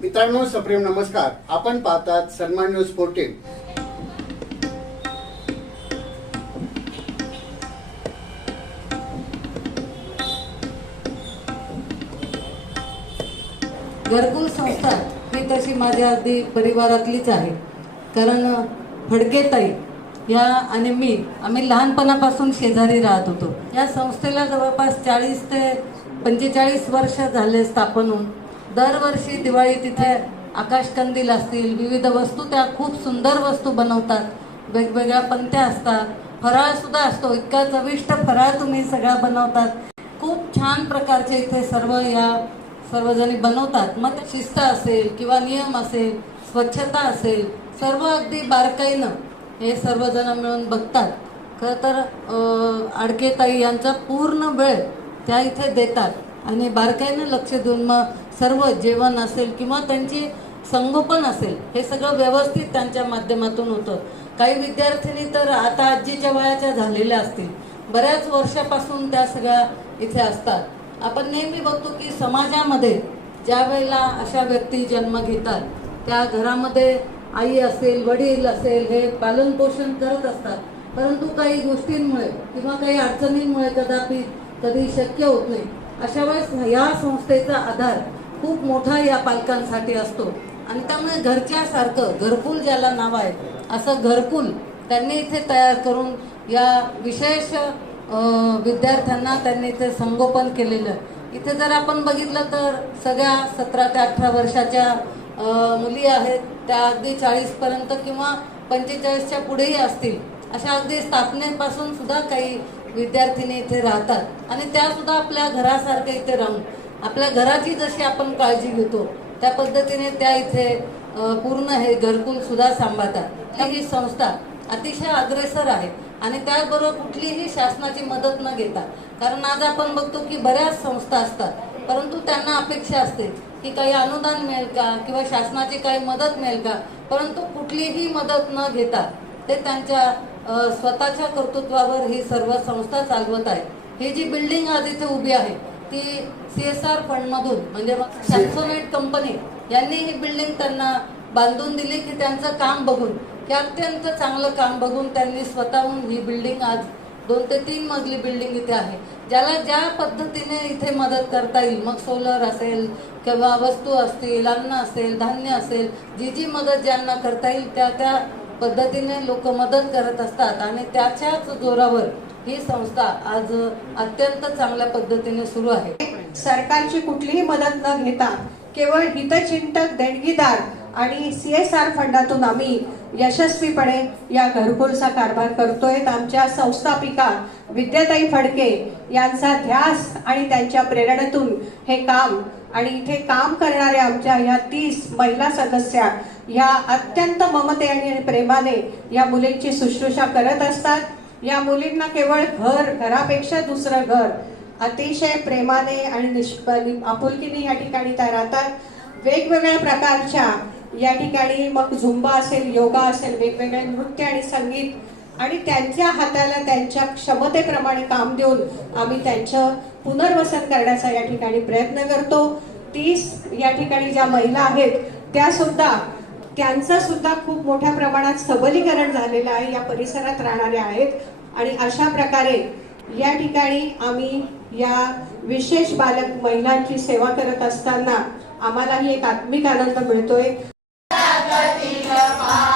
मित्रांनो सप्रेम नमस्कार. आपण पाहतात सन्मान न्यूज फोर्टीन घरकुल संस्था ही तशी माझ्या अगदी परिवारातलीच आहे. कारण फडकेताई या आणि मी आम्ही लहानपणापासून शेजारी राहत होतो. या संस्थेला जवळपास चाळीस ते पंचेचाळीस वर्ष झाले स्थापन होऊन. दरवर्षी दिवाळी तिथे आकाशकंदील असतील विविध वस्तू त्या खूप सुंदर वस्तू बनवतात. वेगवेगळ्या पंत्या असतात. फराळ सुद्धा असतो. इतका चविष्ट फराळ तुम्ही सगळा बनवतात. खूप छान प्रकारचे इथे सर्व या सर्वजणी बनवतात. मग ते शिस्त असेल किंवा नियम असेल स्वच्छता असेल सर्व अगदी बारकाईनं हे सर्वजण मिळून बघतात. खरं तर आडकेताई यांचा पूर्ण वेळ त्या इथे देतात. आणि बारकाईनं लक्ष देऊन मग सर्व जेवण असेल किंवा त्यांची संगोपन असेल हे सगळं व्यवस्थित त्यांच्या माध्यमातून होतं. काही विद्यार्थिनी तर आता आजीच्या वयाच्या झालेल्या असतील. बऱ्याच वर्षापासून त्या सगळ्या इथे असतात. आपण नेहमी बघतो की समाजामध्ये ज्या वेळेला अशा व्यक्ती जन्म घेतात त्या घरामध्ये आई असेल वडील असेल हे पालन पोषण करत असतात. परंतु काही गोष्टींमुळे किंवा काही अडचणींमुळे कदापि कधी शक्य होत नाही. अशा वेळेस या संस्थेचा आधार खूप मोठा या पालकांसाठी असतो. आणि त्यामुळे घरच्यासारखं घरकुल ज्याला नाव आहे असं घरकुल त्यांनी इथे तयार करून या विशेष विद्यार्थ्यांना त्यांनी इथे संगोपन केलेलं इथे जर आपण बघितलं तर सगळ्या सतरा ते अठरा वर्षाच्या मुली आहेत. त्या अगदी चाळीसपर्यंत किंवा पंचेचाळीसच्या पुढेही असतील. अशा अगदी स्थापनेपासून सुद्धा काही विद्यार्थिनी इथे राहतात. आणि त्या सुद्धा आपल्या घरासारख्या इथे राहून आपल्या घराची जशी आपण काळजी घेतो त्या पद्धतीने त्या इथे पूर्ण हे घरकुल सुद्धा सांभाळतात. ही संस्था अतिशय अग्रेसर आहे आणि त्याचबरोबर कुठलीही शासनाची मदत न घेता कारण आज आपण बघतो की बऱ्याच संस्था असतात परंतु त्यांना अपेक्षा असते की काही अनुदान मिळेल का किंवा शासनाची काही मदत मिळेल का परंतु कुठलीही मदत न घेता ते त्यांच्या स्वतःच्या कर्तृत्वावर ही सर्व संस्था चालवत आहे ही जी बिल्डिंग आज इथे उभी आहे ती सी एस आर फंड मधून म्हणजे सॅमसोनेट कंपनी यांनी ही बिल्डिंग त्यांना बांधून दिली की त्यांचं काम बघून हे अत्यंत चांगलं काम बघून त्यांनी स्वतःहून ही बिल्डिंग आज दोन ते तीन मजली बिल्डिंग इथे आहे. ज्याला ज्या पद्धतीने इथे मदत करता येईल मग सोलर असेल किंवा वस्तू असतील अन्न असेल धान्य असेल जी जी मदत ज्यांना करता येईल त्या त्या पद्धतीने लोक मदत करत असतात आणि त्याच्याच जोरावर ही संस्था आज अत्यंत चांगल्या पद्धतीने सुरू आहे. सरकारची कुठलीही मदत न घेता केवळ हितचिंतक देणगीदार आणि सी एस आर फंडातून आम्ही यशस्वीपणे या घरकुलचा कारभार करतोय. आमच्या संस्थापिका विद्याताई फडके यांचा ध्यास आणि त्यांच्या प्रेरणेतून हे काम आणि इथे काम करणाऱ्या आमच्या ह्या तीस महिला सदस्या या अत्यंत ममते आणि प्रेमाने या मुलींची शुश्रूषा करत असतात. या मुलींना केवळ घर घरापेक्षा दुसरं घर अतिशय प्रेमाने आणि निष्प आपुलकीने या ठिकाणी त्या राहतात. वेगवेगळ्या प्रकारच्या या ठिकाणी मग झुंबा असेल योगा असेल वेगवेगळे नृत्य आणि संगीत आणि त्यांच्या हाताला त्यांच्या क्षमतेप्रमाणे काम देऊन आम्ही त्यांचं पुनर्वसन करण्याचा या ठिकाणी प्रयत्न करतो. तीस या ठिकाणी ज्या महिला आहेत त्या सुद्धा त्यांचं सुद्धा खूप मोठ्या प्रमाणात सबलीकरण झालेलं आहे या परिसरात राहणाऱ्या आहेत. आणि अशा प्रकारे या ठिकाणी आम्ही या विशेष बालक महिलांची सेवा करत असताना आम्हालाही एक आत्मिक आनंद मिळतोय. Jagati Kapala.